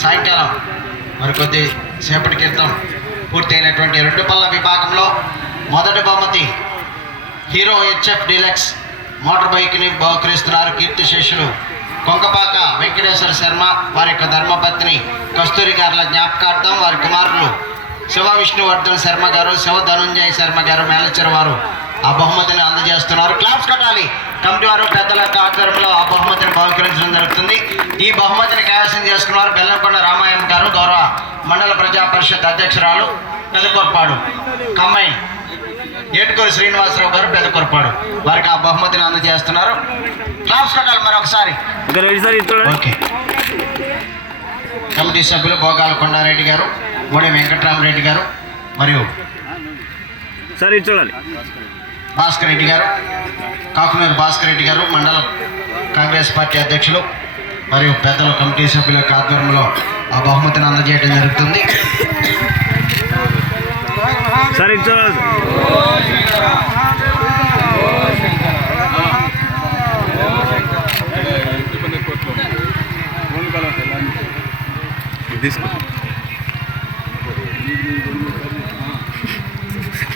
సాయంకాలం మరి కొద్ది సేపటి క్రితం పూర్తయినటువంటి రెండు పళ్ళ విభాగంలో మొదటి బహుమతి హీరో హెచ్ఎఫ్ డీలక్స్ మోటార్ బైక్ని బహుకరిస్తున్నారు కీర్తిశేషులు కొంకపాక వెంకటేశ్వర శర్మ వారి యొక్క ధర్మపత్ని కస్తూరి గారుల జ్ఞాపకార్థం వారి కుమారులు శివ విష్ణువర్ధన్ శర్మ గారు శివ ధనుంజయ శర్మ గారు మేనేజర్ వారు ఆ బహుమతిని అందజేస్తున్నారు. క్లాప్స్ కట్టాలి కమిటీ వారు పెద్దల యొక్క ఆధ్వర్యంలో ఆ బహుమతిని బహుకరించడం జరుగుతుంది. ఈ బహుమతిని కైవసం చేసుకున్నారు బెల్లంకొండ రామాయం గారు గౌరవ మండల ప్రజా పరిషత్ అధ్యక్షురాలు పెదకొరపాడు కమ్మైన్ ఏటుకూరి శ్రీనివాసరావు గారు పెదకొరపాడు వారికి ఆ బహుమతిని అందజేస్తున్నారు. క్లాప్స్ కట్టాలి మరొకసారి. ఓకే కమిటీ సభ్యులు భోగాల కొండారెడ్డి గారు మోడి వెంకట్రామరెడ్డి గారు మరియు సార్ చూడాలి. భాస్కర్ రెడ్డి గారు కాకునూరు భాస్కర్ రెడ్డి గారు మండల కాంగ్రెస్ పార్టీ అధ్యక్షులు మరియు పెద్దల కమిటీ సభ్యుల యొక్క ఆధ్వర్యంలో ఆ బహుమతిని అందజేయడం జరుగుతుంది. సార్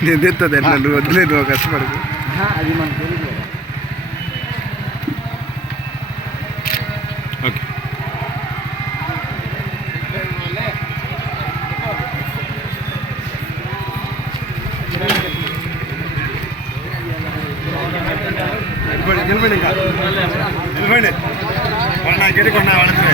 నేను తెస్తుంది ఎట్లా నువ్వు వద్దులే నువ్వు కష్టపడకు. ఓకే. నిలబడి నిలబడి ఇంకా. నిలబడి. కొన్న గడి కొన్న వాళ్ళకి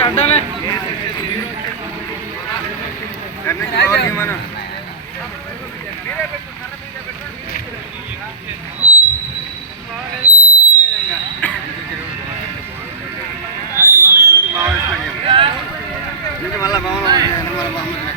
ఓనర్లో మళ్ళీ మళ్ళీ ఒకసారి చెప్తే బాగా